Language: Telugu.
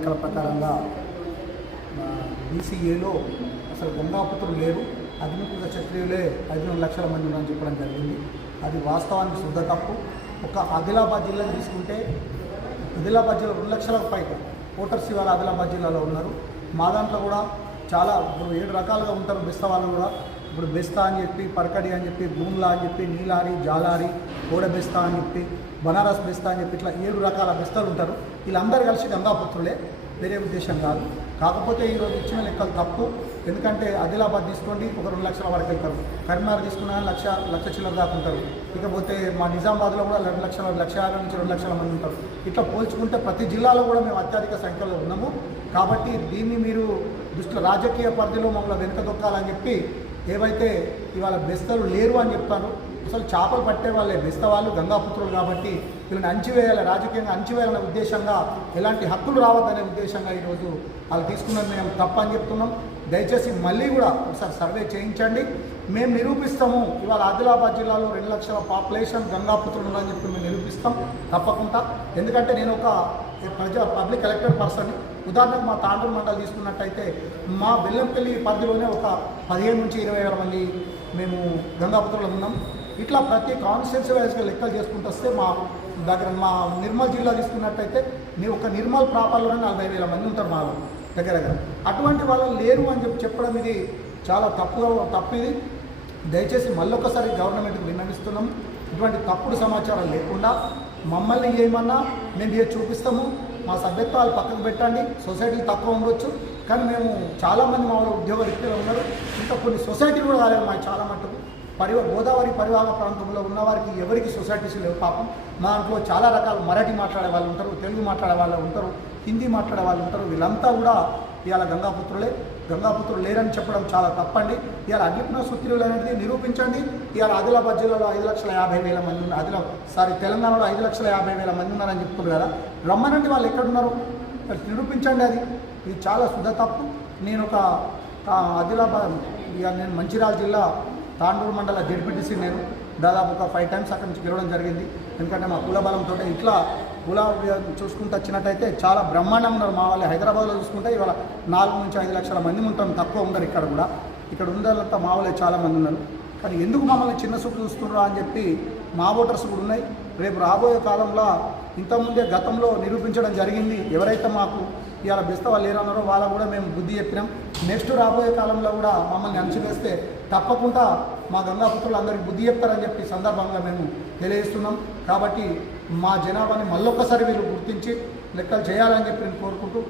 లెక్కల ప్రకారంగా బీసీఏలో అసలు గంగాపుత్రులు లేరు, అగ్నికుల క్షత్రియులే 15 లక్షల మంది ఉన్నారని చెప్పడం జరిగింది. అది వాస్తవానికి శుద్ధ తప్పు. ఒక ఆదిలాబాద్ జిల్లాను తీసుకుంటే ఆదిలాబాద్ జిల్లా 2 లక్షలకు పైగా ఓటర్స్ ఇవాళ ఆదిలాబాద్ జిల్లాలో ఉన్నారు. మా దాంట్లో కూడా చాలా ఇప్పుడు 7 రకాలుగా ఉంటారు బెస్త వాళ్ళు కూడా. ఇప్పుడు బెస్తా అని చెప్పి, పరకడి అని చెప్పి, భూమ్లా అని చెప్పి, నీలారి, జాలారి, కోడ బెస్తా అని చెప్పి, బనారస్ బెస్తా అని చెప్పి ఇట్లా 7 రకాల బెస్తలు ఉంటారు. వీళ్ళందరూ కలిసి గంగాపుత్రులే, వేరే ఉద్దేశం కాదు. కాకపోతే ఈరోజు ఇచ్చిన లెక్కలు తప్పు. ఎందుకంటే ఆదిలాబాద్ తీసుకోండి ఒక 2 లక్షల వరకు వెళ్తారు, కరీంనగర్ తీసుకున్నా లక్ష చిల్లర దాకా ఉంటారు. ఇకపోతే మా నిజామాబాద్లో కూడా 1,50,000 నుంచి 2 లక్షల మంది ఉంటారు. ఇట్లా పోల్చుకుంటే ప్రతి జిల్లాలో కూడా మేము అత్యధిక సంఖ్యలో ఉన్నాము. కాబట్టి దీన్ని మీరు దృష్టిలో రాజకీయ పరిధిలో మమ్మల్ని వెనుక దొక్కాలని చెప్పి ఏవైతే ఇవాళ బెస్తలు లేరు అని చెప్తాను. అసలు చేపలు పట్టే వాళ్ళే బెస్త వాళ్ళు, గంగాపుత్రులు. కాబట్టి వీళ్ళని అంచివేయాలి, రాజకీయంగా అంచివేయాలనే ఉద్దేశంగా, ఎలాంటి హక్కులు రావద్దనే ఉద్దేశంగా ఈరోజు వాళ్ళు తీసుకున్నది మేము తప్పని చెప్తున్నాం. దయచేసి మళ్ళీ కూడా ఒకసారి సర్వే చేయించండి, మేము నిరూపిస్తాము. ఇవాళ ఆదిలాబాద్ జిల్లాలో 2 లక్షల పాపులేషన్ గంగాపుత్రులు ఉన్నారని చెప్పి మేము నిరూపిస్తాం తప్పకుండా. ఎందుకంటే నేను ఒక పబ్లిక్ ఎలక్టెడ్ పర్సన్. ఉదాహరణకు మా తాండూరు మండలం తీసుకున్నట్టయితే మా బెల్లంపల్లి పరిధిలోనే ఒక 15 నుంచి 20,000 మంది మేము గంగాపుత్రులు ఉన్నాం. ఇట్లా ప్రతి కాన్స్టిట్యున్సీ వైజ్గా లెక్కలు చేసుకుంటూ వస్తే మా దగ్గర మా నిర్మల్ జిల్లా తీసుకున్నట్టయితే ఒక నిర్మల్ ప్రాపర్లోనే 40,000 మంది ఉంటారు మా దగ్గర. అటువంటి వాళ్ళు లేరు అని చెప్పడం ఇది చాలా తప్పు. ఇది దయచేసి మళ్ళొకసారి గవర్నమెంట్కి విన్నవిస్తున్నాం. ఇటువంటి తప్పుడు సమాచారం లేకుండా మమ్మల్ని ఏమన్నా మేము ఏ చూపిస్తాము. మా సభ్యత్వాలు పక్కకు పెట్టండి. సొసైటీలు తక్కువ ఉండొచ్చు, కానీ మేము చాలామంది మా వాళ్ళు ఉద్యోగ రీత్యాలు ఉన్నారు. ఇంకా కొన్ని సొసైటీలు కూడా కాలేదు మాకు చాలా మట్టుకు. గోదావరి పరివాహక ప్రాంతంలో ఉన్నవారికి ఎవరికి సొసైటీస్ లేవు పాపం. మా దాంట్లో చాలా రకాల మరాఠీ మాట్లాడే వాళ్ళు ఉంటారు, తెలుగు మాట్లాడే వాళ్ళు ఉంటారు, హిందీ మాట్లాడే వాళ్ళు ఉంటారు. వీళ్ళంతా కూడా ఇవాళ గంగాపుత్రులు లేరని చెప్పడం చాలా తప్పండి. ఇవాళ అగ్నికుల క్షత్రియులు అనేది నిరూపించండి. ఇవాళ ఆదిలాబాద్ జిల్లాలో 5,50,000 మంది ఉన్నారు. తెలంగాణలో 5,50,000 మంది ఉన్నారని చెప్తున్నారు కదా. రమ్మనండి, వాళ్ళు ఎక్కడున్నారు నిరూపించండి. ఇది చాలా శుద్ధ తప్పు. నేను ఒక ఆదిలాబాద్ నేను మంచిర్యాల జిల్లా తాండూరు మండల జెడ్పీటీసీ. నేను దాదాపు ఒక 5 టైమ్స్ అక్కడి నుంచి గెలవడం జరిగింది. ఎందుకంటే మా కుల బలంతో ఇట్లా కుల చూసుకుంటూ వచ్చినట్టయితే చాలా బ్రహ్మాండంగా ఉన్నారు మా వాళ్ళు. హైదరాబాద్లో చూసుకుంటే ఇవాళ 4 నుంచి 5 లక్షల మంది ఉంటాం, తక్కువ ఉండరు ఇక్కడ కూడా. ఇక్కడ ఉండాలంతా మా వాళ్ళే చాలామంది ఉన్నారు. కానీ ఎందుకు మమ్మల్ని చిన్న చూపు చూస్తున్నారా అని చెప్పి మా ఓటర్స్ కూడా ఉన్నాయి. రేపు రాబోయే కాలంలో ఇంతకుముందే గతంలో నిరూపించడం జరిగింది. ఎవరైతే మాకు ఇవాళ బెస్త వాళ్ళు లేరన్నారో వాళ్ళ కూడా మేము బుద్ధి చెప్పినాం. నెక్స్ట్ రాబోయే కాలంలో కూడా మమ్మల్ని అణచివేస్తే తప్పకుండా మా గంగాపుత్రులు అందరికీ బుద్ధి చెప్తారని చెప్పి సందర్భంగా మేము తెలియజేస్తున్నాం. కాబట్టి మా జనాభాని మళ్ళొక్కసారి వీళ్ళు గుర్తించి లెక్కలు చేయాలని చెప్పి నేను కోరుకుంటూ